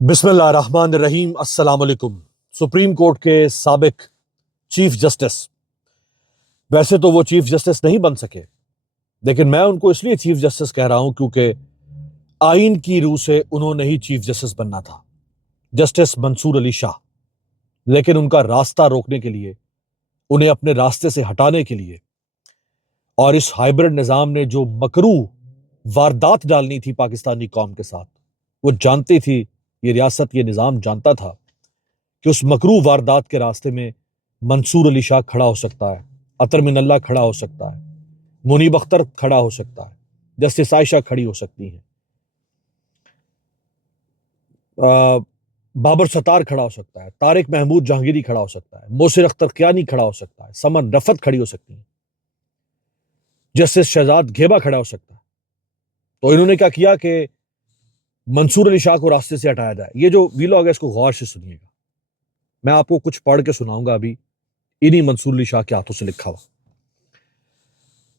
بسم اللہ الرحمن الرحیم۔ السلام علیکم۔ سپریم کورٹ کے سابق چیف جسٹس، ویسے تو وہ چیف جسٹس نہیں بن سکے، لیکن میں ان کو اس لیے چیف جسٹس کہہ رہا ہوں کیونکہ آئین کی روح سے انہوں نے ہی چیف جسٹس بننا تھا، جسٹس منصور علی شاہ۔ لیکن ان کا راستہ روکنے کے لیے، انہیں اپنے راستے سے ہٹانے کے لیے، اور اس ہائبرڈ نظام نے جو مکروہ واردات ڈالنی تھی پاکستانی قوم کے ساتھ، وہ جانتی تھی، یہ ریاست، یہ نظام جانتا تھا کہ اس مکروہ واردات کے راستے میں منصور علی شاہ کھڑا ہو سکتا ہے، عطر من اللہ کھڑا ہو سکتا ہے، منیب اختر کھڑا ہو سکتا ہے، جسٹس عائشہ کھڑی ہو سکتی ہیں، بابر ستار کھڑا ہو سکتا ہے، طارق محمود جہانگیری کھڑا ہو سکتا ہے، موسر اختر کیانی کھڑا ہو سکتا ہے، سمن رفت کھڑی ہو سکتی ہیں، جسٹس شہزاد گھیبا کھڑا ہو سکتا ہے۔ تو انہوں نے کیا کیا کہ منصور علی شاہ کو راستے سے ہٹایا جائے۔ یہ جو ویلاگ ہے اس کو غور سے سنیے گا، میں آپ کو کچھ پڑھ کے سناؤں گا ابھی، انہی منصور علی شاہ کے ہاتھوں سے لکھا ہوا۔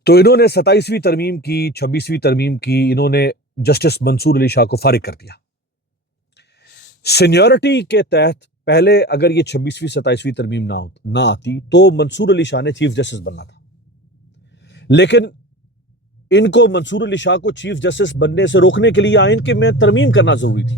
تو انہوں نے 27ویں ترمیم کی، 26ویں ترمیم کی، انہوں نے جسٹس منصور علی شاہ کو فارغ کر دیا۔ سینیورٹی کے تحت پہلے اگر یہ 26ویں 27ویں ترمیم نہ آتی تو منصور علی شاہ نے چیف جسٹس بننا تھا، لیکن ان کو منصور علی شاہ کو چیف جسٹس بننے سے روکنے کے لیے آئین کے میں ترمیم کرنا ضروری تھی،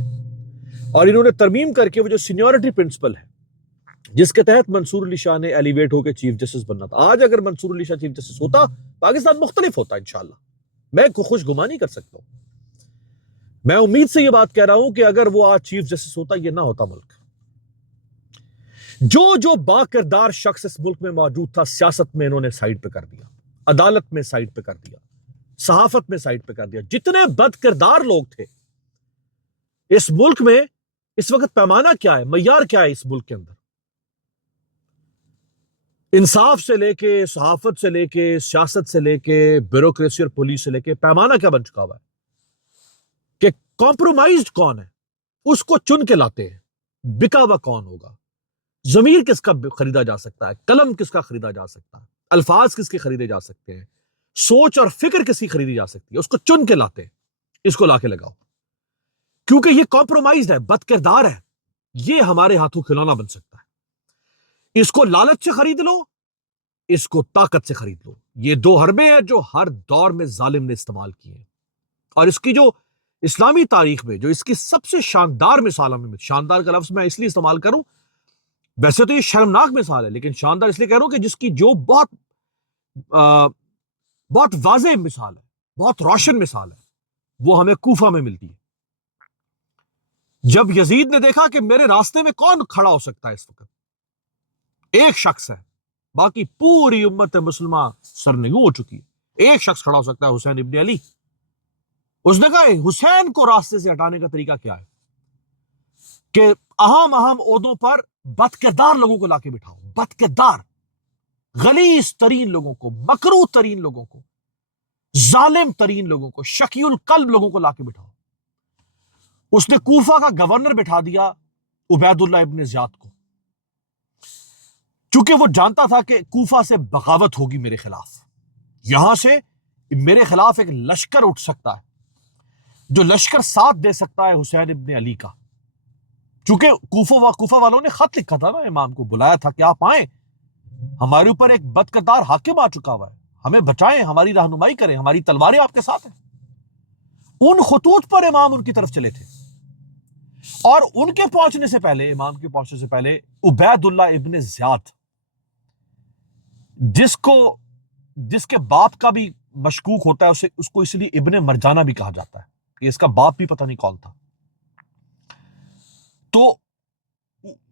اور انہوں نے ترمیم کر کے وہ جو سینیورٹی پرنسپل ہے جس کے تحت منصور علی شاہ نے ایلیویٹ ہو کے چیف جسٹس بننا تھا، آج اگر منصور علی شاہ چیف جسٹس ہوتا پاکستان مختلف ہوتا انشاءاللہ۔ میں خوش گمانی کر سکتا ہوں، میں امید سے یہ بات کہہ رہا ہوں کہ اگر وہ آج چیف جسٹس ہوتا یہ نہ ہوتا ملک۔ جو با کردار شخص اس ملک میں موجود تھا، سیاست میں انہوں نے سائیڈ پہ کر دیا، عدالت میں سائیڈ پہ کر دیا، صحافت میں سائیڈ پہ کر دیا۔ جتنے بد کردار لوگ تھے اس ملک میں، اس وقت پیمانہ کیا ہے، معیار کیا ہے اس ملک کے اندر، انصاف سے لے کے، صحافت سے لے کے، سیاست سے لے کے، بیوروکریسی اور پولیس سے لے کے، پیمانہ کیا بن چکا ہوا ہے کہ کمپرومائزڈ کون ہے اس کو چن کے لاتے ہیں، بکا ہوا کون ہوگا، ضمیر کس کا خریدا جا سکتا ہے، قلم کس کا خریدا جا سکتا ہے، الفاظ کس کے خریدے جا سکتے ہیں، سوچ اور فکر کس کی خریدی جا سکتی ہے، اس کو چن کے لاتے ہیں، اس کو لا کے لگاؤ، کیونکہ یہ کمپرومائزڈ ہے، بد کردار ہے، یہ ہمارے ہاتھوں کھلونا بن سکتا ہے۔ اس کو لالچ سے خرید لو، اس کو طاقت سے خرید لو۔ یہ دو حربے ہیں جو ہر دور میں ظالم نے استعمال کی ہیں، اور اس کی جو اسلامی تاریخ میں جو اس کی سب سے شاندار مثال، میں شاندار کا لفظ میں اس لیے استعمال کروں، ویسے تو یہ شرمناک مثال ہے لیکن شاندار اس لیے کہہ رہا ہوں کہ جس کی جو بہت واضح مثال ہے، بہت روشن مثال ہے، وہ ہمیں کوفہ میں ملتی ہے۔ جب یزید نے دیکھا کہ میرے راستے میں کون کھڑا ہو سکتا ہے اس وقت، ایک شخص ہے، باقی پوری امت مسلمہ سرنگوں ہو چکی ہے، ایک شخص کھڑا ہو سکتا ہے، حسین ابن علی۔ اس نے کہا حسین کو راستے سے ہٹانے کا طریقہ کیا ہے کہ اہم عہدوں پر بد کردار لوگوں کو لا کے بٹھاؤ، بد کردار، غلیظ ترین لوگوں کو، مکروہ ترین لوگوں کو، ظالم ترین لوگوں کو، شقی القلب لوگوں کو لا کے بٹھاؤ۔ اس نے کوفہ کا گورنر بٹھا دیا عبید اللہ ابن زیاد کو، چونکہ وہ جانتا تھا کہ کوفہ سے بغاوت ہوگی میرے خلاف، یہاں سے میرے خلاف ایک لشکر اٹھ سکتا ہے جو لشکر ساتھ دے سکتا ہے حسین ابن علی کا، چونکہ کوفہ والوں نے خط لکھا تھا نا، امام کو بلایا تھا کہ آپ آئیں، ہمارے اوپر ایک بدکردار حاکم آ چکا ہوا ہے، ہمیں بچائیں، ہماری رہنمائی کریں، ہماری تلواریں آپ کے ساتھ ہیں۔ ان خطوط پر امام ان کی طرف چلے تھے، اور ان کے پہنچنے سے پہلے، امام کے پہنچنے سے پہلے، عبید اللہ ابن زیاد، جس کے باپ کا بھی مشکوک ہوتا ہے، اس کو اس لیے ابن مرجانہ بھی کہا جاتا ہے کہ اس کا باپ بھی پتہ نہیں کون تھا، تو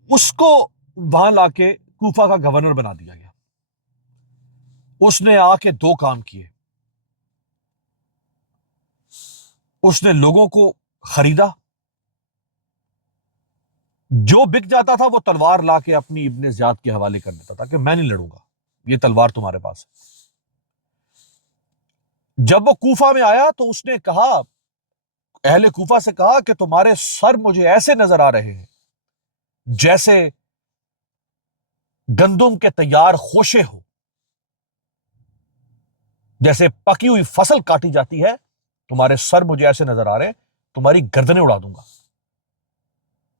اس کو وہاں لا کے کوفہ کا گورنر بنا دیا گیا۔ اس نے آ کے دو کام کیے، اس نے لوگوں کو خریدا، جو بک جاتا تھا وہ تلوار لا کے اپنی ابن زیاد کے حوالے کر دیتا تھا کہ میں نہیں لڑوں گا، یہ تلوار تمہارے پاس ہے۔ جب وہ کوفہ میں آیا تو اس نے کہا، اہل کوفہ سے کہا کہ تمہارے سر مجھے ایسے نظر آ رہے ہیں جیسے گندم کے تیار خوشے ہو، جیسے پکی ہوئی فصل کاٹی جاتی ہے، تمہارے سر مجھے ایسے نظر آ رہے ہیں، تمہاری گردنیں اڑا دوں گا۔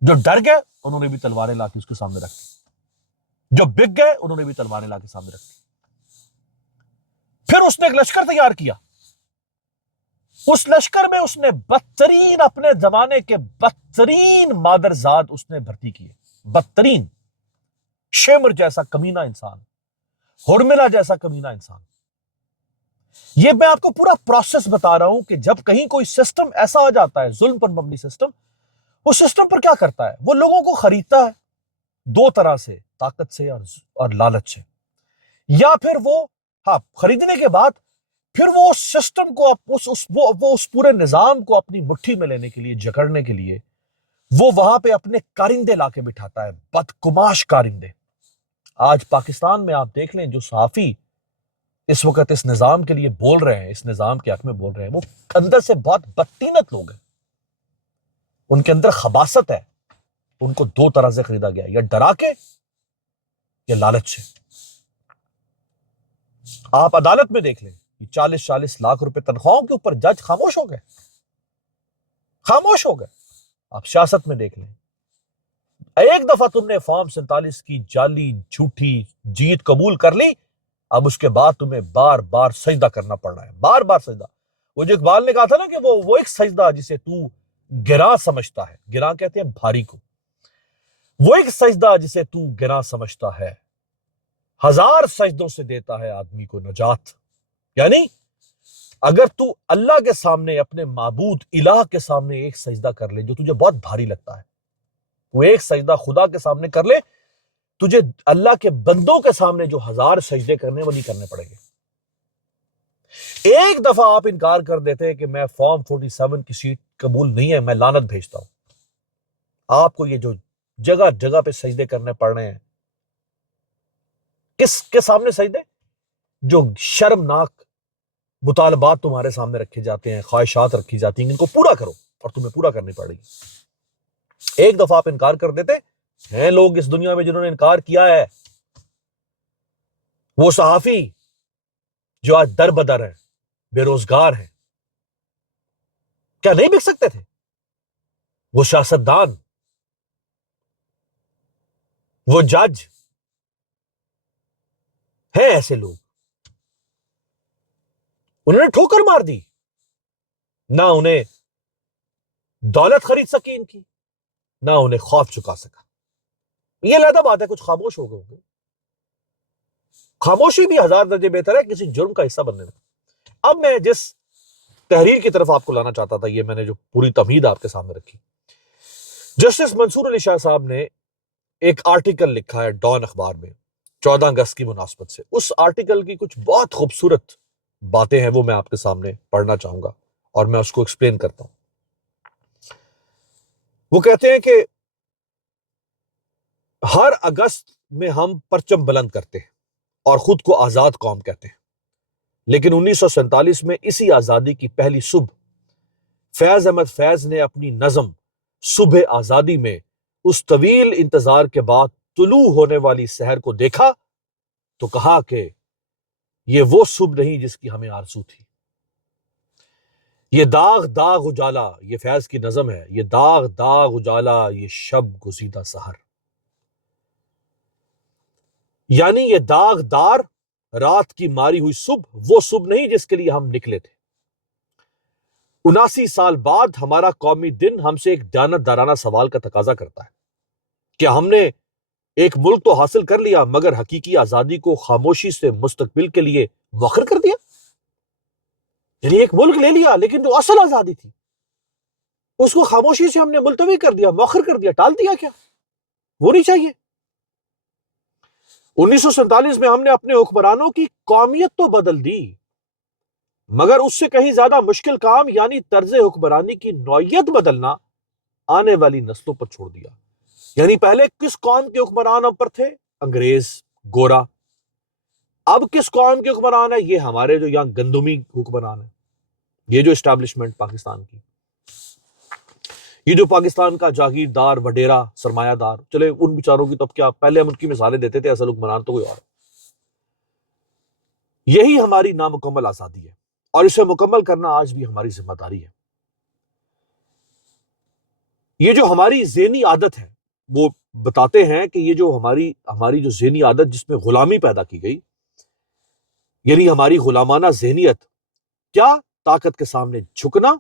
جو ڈر گئے انہوں نے بھی تلواریں لا کے اس کے سامنے رکھ دی، جو بک گئے انہوں نے بھی تلواریں لا کے سامنے رکھ دی۔ پھر اس نے ایک لشکر تیار کیا، اس لشکر میں اس نے بدترین، اپنے زمانے کے بدترین مادرزاد اس نے بھرتی کیے، بدترین، شمر جیسا کمینہ انسان، ہرملا جیسا کمینہ انسان۔ یہ میں آپ کو پورا پروسیس بتا رہا ہوں کہ جب کہیں کوئی سسٹم ایسا آ جاتا ہے، ظلم پر مبنی سسٹم، وہ سسٹم پر کیا کرتا ہے؟ وہ لوگوں کو خریدتا ہے دو طرح سے، طاقت سے اور لالچ سے، یا پھر وہ خریدنے کے بعد پھر وہ اس سسٹم کو، وہ اس پورے نظام کو اپنی مٹھی میں لینے کے لیے، جکڑنے کے لیے وہ وہاں پہ اپنے کارندے لا کے بٹھاتا ہے، بدکماش کارندے۔ آج پاکستان میں آپ دیکھ لیں جو صحافی اس وقت اس نظام کے لیے بول رہے ہیں، اس نظام کے حق میں بول رہے ہیں، وہ اندر سے بہت بدطینت لوگ ہیں، ان کے اندر خباثت ہے۔ ان کو دو طرح سے خریدا گیا، یا ڈرا کے یا لالچ سے۔ آپ عدالت میں دیکھ لیں، 40-40 لاکھ روپے تنخواہوں کے اوپر جج خاموش ہو گئے، خاموش ہو گئے۔ آپ سیاست میں دیکھ لیں، ایک دفعہ تم نے فارم 47 کی جعلی جھوٹی جیت قبول کر لی، اب اس کے بعد تمہیں بار بار سجدہ کرنا پڑ رہا ہے، بار بار سجدہ۔ وہ جو اقبال نے کہا تھا نا کہ وہ ایک سجدہ جسے تو گراں سمجھتا ہے، گراں کہتے ہیں بھاری کو، وہ ایک سجدہ جسے تو گراں سمجھتا ہے، ہزار سجدوں سے دیتا ہے آدمی کو نجات۔ یعنی اگر تو اللہ کے سامنے، اپنے معبود الہ کے سامنے ایک سجدہ کر لے جو تجھے بہت بھاری لگتا ہے، وہ ایک سجدہ خدا کے سامنے کر لے، تجھے اللہ کے بندوں کے سامنے جو ہزار سجدے کرنے وہ نہیں کرنے پڑیں گے۔ ایک دفعہ آپ انکار کر دیتے کہ میں فارم 47 کی سیٹ قبول نہیں ہے، میں لعنت بھیجتا ہوں، آپ کو یہ جو جگہ جگہ پہ سجدے کرنے پڑ رہے ہیں، کس کے سامنے سجدے؟ جو شرمناک مطالبات تمہارے سامنے رکھے جاتے ہیں، خواہشات رکھی جاتی ہیں، ان کو پورا کرو، اور تمہیں پورا کرنی پڑے گی۔ ایک دفعہ آپ انکار کر دیتے ہیں، لوگ اس دنیا میں جنہوں نے انکار کیا ہے، وہ صحافی جو آج در بدر ہیں، بے روزگار ہیں، کیا نہیں بک سکتے تھے؟ وہ سیاستدان، وہ جج ہیں، ایسے لوگ انہوں نے ٹھوکر مار دی، نہ انہیں دولت خرید سکی ان کی، نہ انہیں خوف چکا سکا۔ یہ علیحدہ بات ہے، کچھ خاموش ہو گئے ہوں گے، خاموشی بھی ہزار درجے بہتر ہے کسی جرم کا حصہ بننے میں۔ اب میں جس تحریر کی طرف آپ کو لانا چاہتا تھا، یہ میں نے جو پوری تمہید آپ کے سامنے رکھی، جسٹس منصور علی شاہ صاحب نے ایک آرٹیکل لکھا ہے ڈان اخبار میں 14 اگست کی مناسبت سے۔ اس آرٹیکل کی کچھ بہت خوبصورت باتیں ہیں، وہ میں آپ کے سامنے پڑھنا چاہوں گا اور میں اس کو ایکسپلین کرتا ہوں۔ وہ کہتے ہیں کہ ہر اگست میں ہم پرچم بلند کرتے ہیں اور خود کو آزاد قوم کہتے ہیں، لیکن 1947 میں اسی آزادی کی پہلی صبح فیض احمد فیض نے اپنی نظم صبح آزادی میں اس طویل انتظار کے بعد طلوع ہونے والی سحر کو دیکھا تو کہا کہ یہ وہ صبح نہیں جس کی ہمیں آرزو تھی۔ یہ داغ داغ اجالا، یہ فیض کی نظم ہے، یہ داغ داغ اجالا، یہ شب گزیدہ سحر، یعنی یہ داغ دار رات کی ماری ہوئی صبح وہ صبح نہیں جس کے لیے ہم نکلے تھے۔ 79 سال بعد ہمارا قومی دن ہم سے ایک دیانت دارانہ سوال کا تقاضا کرتا ہے کہ ہم نے ایک ملک تو حاصل کر لیا مگر حقیقی آزادی کو خاموشی سے مستقبل کے لیے مؤخر کر دیا۔ یعنی ایک ملک لے لیا لیکن جو اصل آزادی تھی اس کو خاموشی سے ہم نے ملتوی کر دیا، مؤخر کر دیا، ٹال دیا۔ کیا وہ نہیں چاہیے؟ 1947 میں ہم نے اپنے حکمرانوں کی قومیت تو بدل دی مگر اس سے کہیں زیادہ مشکل کام یعنی طرز حکمرانی کی نوعیت بدلنا آنے والی نسلوں پر چھوڑ دیا۔ یعنی پہلے کس قوم کے حکمران ہم پر تھے؟ انگریز، گورا۔ اب کس قوم کے حکمران ہے؟ یہ ہمارے جو یہاں گندمی حکمران ہے، یہ جو اسٹیبلشمنٹ پاکستان کی، یہ جو پاکستان کا جاگیردار، وڈیرا، سرمایہ دار، چلے ان بیچاروں کی تو اب کیا، پہلے ہم ان کی مثالیں دیتے تھے، اصل حکمران تو کوئی اور۔ یہی ہماری نامکمل آزادی ہے اور اسے مکمل کرنا آج بھی ہماری ذمہ داری ہے۔ یہ جو ہماری ذہنی عادت ہے، وہ بتاتے ہیں کہ یہ جو ہماری جو ذہنی عادت جس میں غلامی پیدا کی گئی، یعنی ہماری غلامانہ ذہنیت، کیا طاقت کے سامنے جھکنا،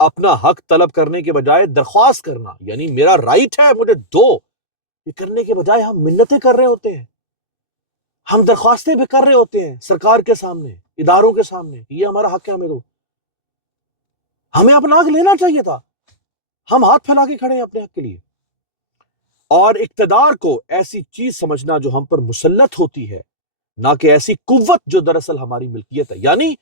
اپنا حق طلب کرنے کے بجائے درخواست کرنا، یعنی میرا رائٹ ہے مجھے دو، یہ کرنے کے بجائے ہم منتیں کر رہے ہوتے ہیں، ہم درخواستیں بھی کر رہے ہوتے ہیں سرکار کے سامنے، اداروں کے سامنے، یہ ہمارا حق ہے ہمیں دو۔ ہمیں اپنا حق لینا چاہیے تھا، ہم ہاتھ پھیلا کے کھڑے ہیں اپنے حق کے لیے۔ اور اقتدار کو ایسی چیز سمجھنا جو ہم پر مسلط ہوتی ہے، نہ کہ ایسی قوت جو دراصل ہماری ملکیت ہے، یعنی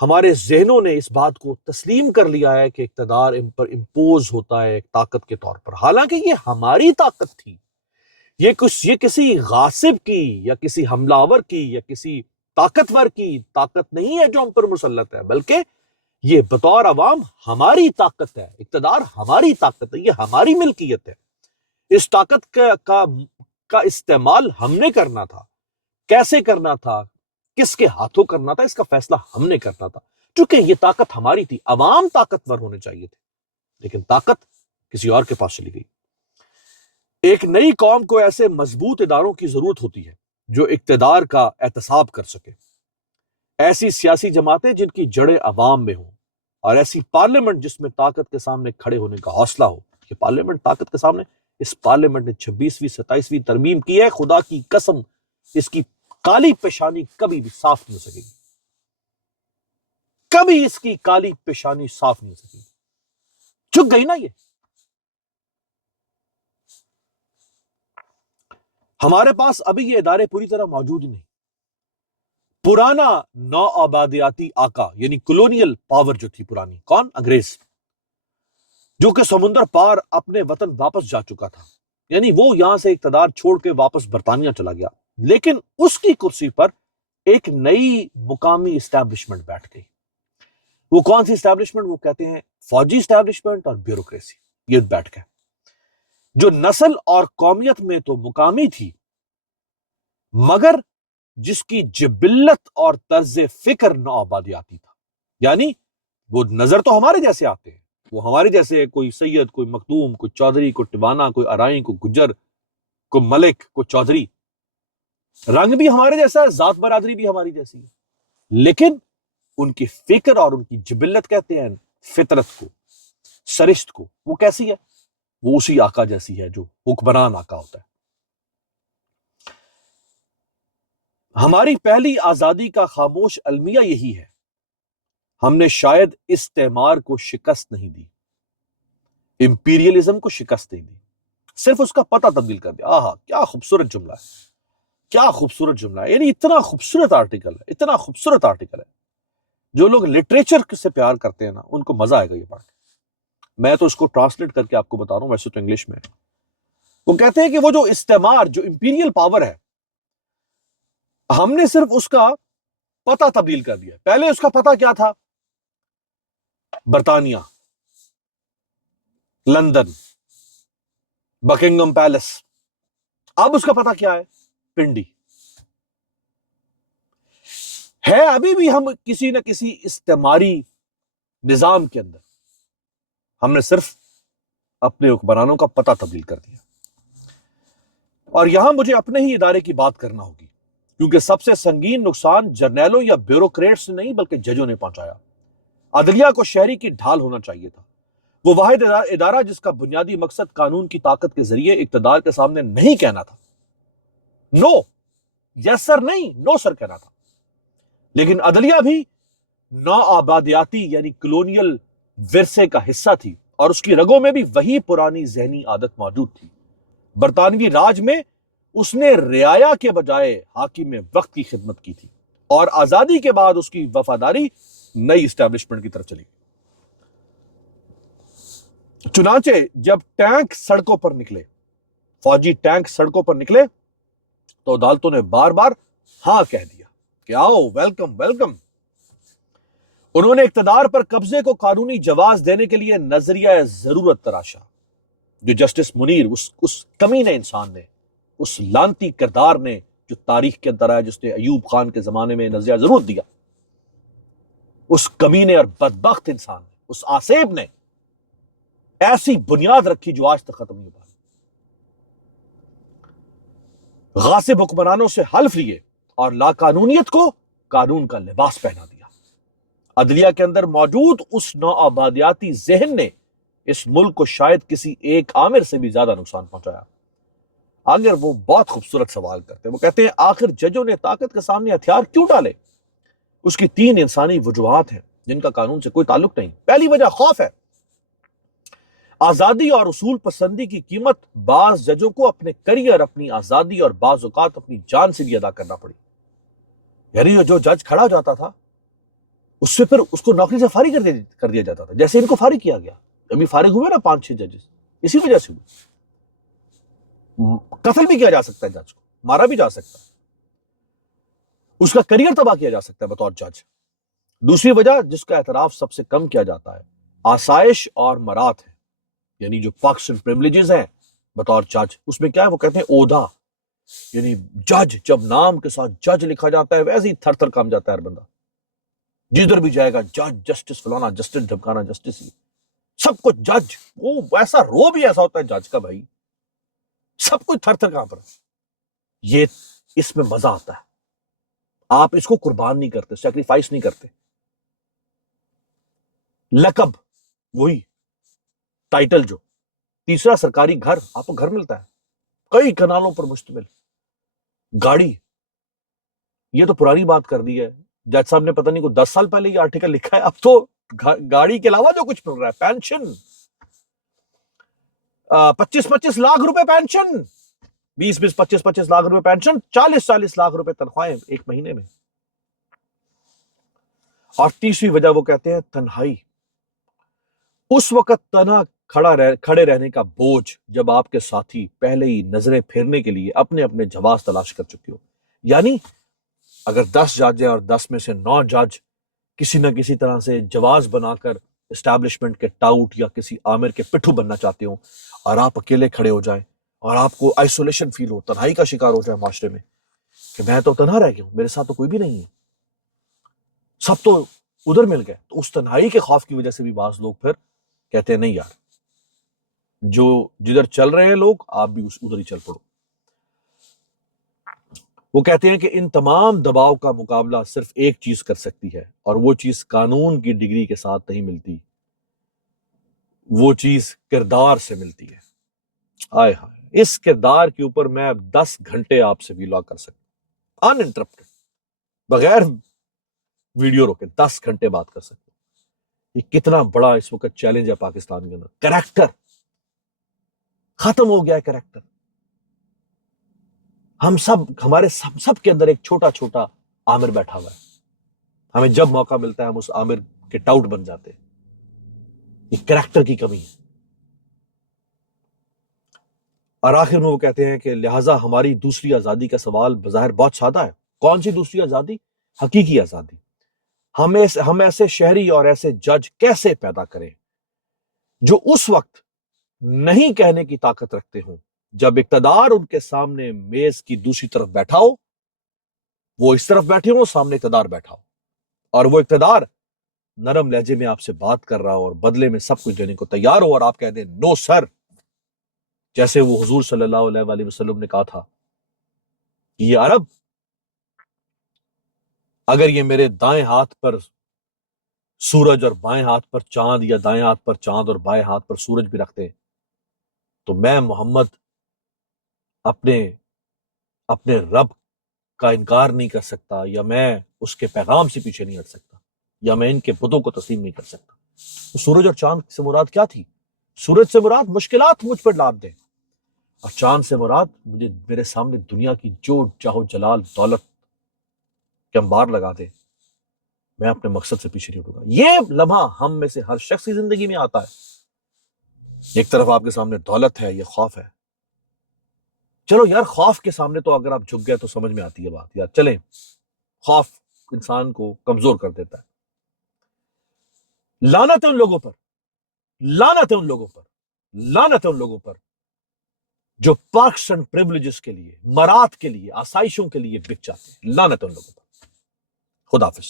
ہمارے ذہنوں نے اس بات کو تسلیم کر لیا ہے کہ اقتدار ان پر امپوز ہوتا ہے ایک طاقت کے طور پر، حالانکہ یہ ہماری طاقت تھی، یہ کسی غاصب کی یا کسی حملہ آور کی یا کسی طاقتور کی طاقت نہیں ہے جو ہم پر مسلط ہے، بلکہ یہ بطور عوام ہماری طاقت ہے، اقتدار ہماری طاقت ہے، یہ ہماری ملکیت ہے۔ اس طاقت کا استعمال ہم نے کرنا تھا، کیسے کرنا تھا، کس کے ہاتھوں کرنا تھا، اس کا فیصلہ ہم نے کرنا تھا، چونکہ یہ طاقت ہماری تھی۔ عوام طاقتور ہونے چاہیے تھے، لیکن طاقت کسی اور کے پاس چلی گئی۔ ایک نئی قوم کو ایسے مضبوط اداروں کی ضرورت ہوتی ہے جو اقتدار کا احتساب کر سکے، ایسی سیاسی جماعتیں جن کی جڑیں عوام میں ہوں، اور ایسی پارلیمنٹ جس میں طاقت کے سامنے کھڑے ہونے کا حوصلہ ہو۔ یہ پارلیمنٹ طاقت کے سامنے، اس پارلیمنٹ نے 26ویں 27ویں ترمیم کی ہے، خدا کی قسم اس کی کالی پیشانی کبھی بھی صاف نہیں ہو سکے گی، کبھی اس کی کالی پیشانی صاف نہیں ہو سکے گی، چک گئی نا یہ۔ ہمارے پاس ابھی یہ ادارے پوری طرح موجود نہیں۔ پرانا نو آبادیاتی آقا یعنی کولونیل پاور جو تھی پرانی، کون؟ انگریز، جو کہ سمندر پار اپنے وطن واپس جا چکا تھا، یعنی وہ یہاں سے اقتدار چھوڑ کے واپس برطانیہ چلا گیا، لیکن اس کی کرسی پر ایک نئی مقامی اسٹیبلشمنٹ بیٹھ گئی۔ وہ کون سی اسٹیبلشمنٹ؟ وہ کہتے ہیں فوجی اسٹیبلشمنٹ اور بیوروکریسی، یہ بیٹھ گئے، جو نسل اور قومیت میں تو مقامی تھی، مگر جس کی جبلت اور طرز فکر نو آبادیاتی تھا، یعنی وہ نظر تو ہمارے جیسے آتے ہیں، وہ ہمارے جیسے، کوئی سید، کوئی مخدوم، کوئی چودھری، کوئی ٹبانہ، کوئی ارائیں، کوئی گجر، کوئی ملک، کوئی چودھری، رنگ بھی ہمارے جیسا ہے، ذات برادری بھی ہماری جیسی ہے، لیکن ان کی فکر اور ان کی جبلت، کہتے ہیں فطرت کو، سرشت کو، وہ کیسی ہے؟ وہ اسی آقا جیسی ہے جو حکمران آقا ہوتا ہے۔ ہماری پہلی آزادی کا خاموش المیہ یہی ہے، ہم نے شاید استعمار کو شکست نہیں دی، امپیریلزم کو شکست نہیں دی، صرف اس کا پتہ تبدیل کر دیا۔ آہا، کیا خوبصورت جملہ ہے، کیا خوبصورت جملہ ہے، یعنی اتنا خوبصورت آرٹیکل ہے، اتنا خوبصورت آرٹیکل ہے۔ جو لوگ لٹریچر سے پیار کرتے ہیں نا، ان کو مزہ آئے گا یہ پڑھ کے۔ میں تو اس کو ٹرانسلیٹ کر کے آپ کو بتا رہا ہوں، ویسے تو انگلش میں ہے۔ وہ کہتے ہیں کہ وہ جو استعمار، جو امپیریل پاور ہے، ہم نے صرف اس کا پتہ تبدیل کر دیا۔ پہلے اس کا پتہ کیا تھا؟ برطانیہ، لندن، بکنگم پیلس۔ اب اس کا پتہ کیا ہے؟ پنڈی ہے۔ ابھی بھی ہم کسی نہ کسی استعماری نظام کے اندر، ہم نے صرف اپنے حکمرانوں کا پتہ تبدیل کر دیا۔ اور یہاں مجھے اپنے ہی ادارے کی بات کرنا ہوگی، کیونکہ سب سے سنگین نقصان جرنیلوں یا بیوروکریٹس نے نہیں بلکہ ججوں نے پہنچایا۔ عدلیہ کو شہری کی ڈھال ہونا چاہیے تھا، وہ واحد ادارہ جس کا بنیادی مقصد قانون کی طاقت کے ذریعے اقتدار کے سامنے نہیں کہنا تھا، نو، یس سر نہیں، نو سر کہنا تھا۔ لیکن عدلیہ بھی نو آبادیاتی یعنی کلونیل ورثے کا حصہ تھی، اور اس کی رگوں میں بھی وہی پرانی ذہنی عادت موجود تھی۔ برطانوی راج میں اس نے رعایا کے بجائے حاکم وقت کی خدمت کی تھی، اور آزادی کے بعد اس کی وفاداری نئی اسٹیبلشمنٹ کی طرف چلی گئی۔ چنانچہ جب ٹینک سڑکوں پر نکلے، فوجی ٹینک سڑکوں پر نکلے، تو عدالتوں نے بار بار ہاں کہہ دیا کہ آؤ، ویلکم ویلکم۔ انہوں نے اقتدار پر قبضے کو قانونی جواز دینے کے لیے نظریہ ضرورت تراشا، جو جسٹس منیر، اس کمینے انسان نے، اس لانتی کردار نے جو تاریخ کے اندر آیا، جس نے ایوب خان کے زمانے میں نظریہ ضرورت دیا، اس کمینے اور بدبخت انسان نے، اس آصیب نے ایسی بنیاد رکھی جو آج تک ختم نہیں ہو پائی. غاصب حکمرانوں سے حلف لیے اور لاقانونیت کو قانون کا لباس پہنا دیا. عدلیہ کے اندر موجود اس نوآبادیاتی ذہن نے اس ملک کو شاید کسی ایک عامر سے بھی زیادہ نقصان پہنچایا. اگر وہ بہت خوبصورت سوال کرتے ہیں. وہ کہتے ہیں آخر ججوں نے طاقت کے سامنے ہتھیار کیوں ڈالے؟ اس کی 3 انسانی وجوہات ہیں جن کا قانون سے کوئی تعلق نہیں. پہلی وجہ خوف ہے. آزادی اور اصول پسندی کی قیمت بعض ججوں کو اپنے کریئر، اپنی آزادی اور بعض اوقات اپنی جان سے بھی ادا کرنا پڑی. یعنی جو جج کھڑا ہو جاتا تھا اس سے پھر اس کو نوکری سے فارغ کر دیا جاتا تھا، جیسے ان کو فارغ کیا گیا. ابھی فارغ ہوئے نا 5-6 ججز، اسی وجہ سے ہوئے. قتل بھی کیا جا سکتا ہے، جج کو مارا بھی جا سکتا ہے، اس کا کریئر تباہ کیا جا سکتا ہے بطور جج. دوسری وجہ جس کا اعتراف سب سے کم کیا جاتا ہے آسائش اور مرات ہے. یعنی جو پرکس اینڈ پریولیجز ہیں بطور جج، اس میں کیا ہے؟ وہ کہتے ہیں عہدہ. یعنی جج، جب نام کے ساتھ جج لکھا جاتا ہے ویسے ہی تھر تھر کام جاتا ہے ہر بندہ. جدھر بھی جائے گا جج، جسٹس فلانا، جسٹس ڈھمکانا، جسٹس ہی سب کچھ جج. وہ ایسا رو بھی ایسا ہوتا ہے جج کا، بھائی سب کچھ تھر تھر کہاں پر. یہ اس میں مزہ آتا ہے. آپ اس کو قربان نہیں کرتے، سیکریفائس نہیں کرتے. لقب وہی ٹائٹل. جو تیسرا سرکاری گھر، آپ کو گھر ملتا ہے کئی کنالوں پر مشتمل. گاڑی، یہ تو پرانی بات کر دی ہے. جج صاحب نے پتہ نہیں کوئی 10 سال پہلے یہ آرٹیکل لکھا ہے. اب تو گاڑی کے علاوہ جو کچھ مل رہا ہے، پینشن 25-25 لاکھ روپے پینشن، 20-20 25-25 لاکھ روپے پینشن، 40-40 لاکھ روپے تنخواہیں ایک مہینے میں. اور تیسری وجہ وہ کہتے ہیں تنہائی. اس وقت تنہا کھڑے رہنے کا بوجھ جب آپ کے ساتھی پہلے ہی نظریں پھیرنے کے لیے اپنے اپنے جواز تلاش کر چکے ہو. یعنی اگر 10 جج ہیں اور 10 میں سے 9 جج کسی نہ کسی طرح سے جواز بنا کر اسٹیبلشمنٹ کے ٹاؤٹ یا کسی آمر کے پٹھو بننا چاہتے ہو، اور آپ اکیلے کھڑے ہو جائیں اور آپ کو آئسولیشن فیل ہو، تنہائی کا شکار ہو جائے معاشرے میں کہ میں تو تنہا رہ گیا ہوں، میرے ساتھ تو کوئی بھی نہیں ہے، سب تو ادھر مل گئے. تو اس تنہائی کے خوف کی وجہ سے بھی بعض لوگ پھر کہتے ہیں نہیں یار، جو جدھر چل رہے ہیں لوگ آپ بھی ادھر ہی چل پڑو. وہ کہتے ہیں کہ ان تمام دباؤ کا مقابلہ صرف ایک چیز کر سکتی ہے، اور وہ چیز قانون کی ڈگری کے ساتھ نہیں ملتی، وہ چیز کردار سے ملتی ہے. آئے ہائے، اس کردار کے اوپر میں 10 گھنٹے آپ سے ویلاگ کر سکتا ہوں، انٹرپٹڈ، بغیر ویڈیو روکے 10 گھنٹے بات کر سکتے ہوں. یہ کتنا بڑا اس وقت چیلنج ہے پاکستان کے اندر. کریکٹر ختم ہو گیا ہے. کریکٹر ہمارے سب کے اندر ایک چھوٹا چھوٹا عامر بیٹھا ہوا ہے. ہمیں جب موقع ملتا ہے ہم اس عامر کے ٹاؤٹ بن جاتے ہیں. یہ کریکٹر کی کمی ہے. اور آخر میں وہ کہتے ہیں کہ لہٰذا ہماری دوسری آزادی کا سوال بظاہر بہت سادہ ہے. کون سی دوسری آزادی؟ حقیقی آزادی. ہم ایسے شہری اور ایسے جج کیسے پیدا کریں جو اس وقت نہیں کہنے کی طاقت رکھتے ہوں جب اقتدار ان کے سامنے میز کی دوسری طرف بیٹھا ہو، وہ اس طرف بیٹھے ہوں، سامنے اقتدار بیٹھا ہو، اور وہ اقتدار نرم لہجے میں آپ سے بات کر رہا ہو اور بدلے میں سب کچھ دینے کو تیار ہو، اور آپ کہہ دیں نو سر. جیسے وہ حضور صلی اللہ علیہ وآلہ وسلم نے کہا تھا کہ یہ عرب اگر یہ میرے دائیں ہاتھ پر سورج اور بائیں ہاتھ پر چاند، یا دائیں ہاتھ پر چاند اور بائیں ہاتھ پر سورج بھی رکھتے، تو میں محمد اپنے رب کا انکار نہیں کر سکتا، یا میں اس کے پیغام سے پیچھے نہیں ہٹ سکتا، یا میں ان کے بتوں کو تسلیم نہیں کر سکتا. تو سورج اور چاند سے مراد کیا تھی؟ سورج سے مراد مشکلات مجھ پر لاد دیں، اور چاند سے مراد مجھے میرے سامنے دنیا کی جو چاہو جلال دولت کے انبار لگا دے، میں اپنے مقصد سے پیچھے نہیں ہٹوں گا. یہ لمحہ ہم میں سے ہر شخص کی زندگی میں آتا ہے. ایک طرف آپ کے سامنے دولت ہے، یہ خوف ہے. چلو یار، خوف کے سامنے تو اگر آپ جھک گئے تو سمجھ میں آتی ہے بات. یار چلیں، خوف انسان کو کمزور کر دیتا ہے. لعنت ہے ان لوگوں پر، لعنت ہے ان لوگوں پر، لعنت ہے ان لوگوں پر جو پرکس اینڈ پریولیجز کے لیے، مرات کے لیے، آسائشوں کے لیے بک جاتے ہیں. لعنت ہے ان لوگوں پر. خدا حافظ.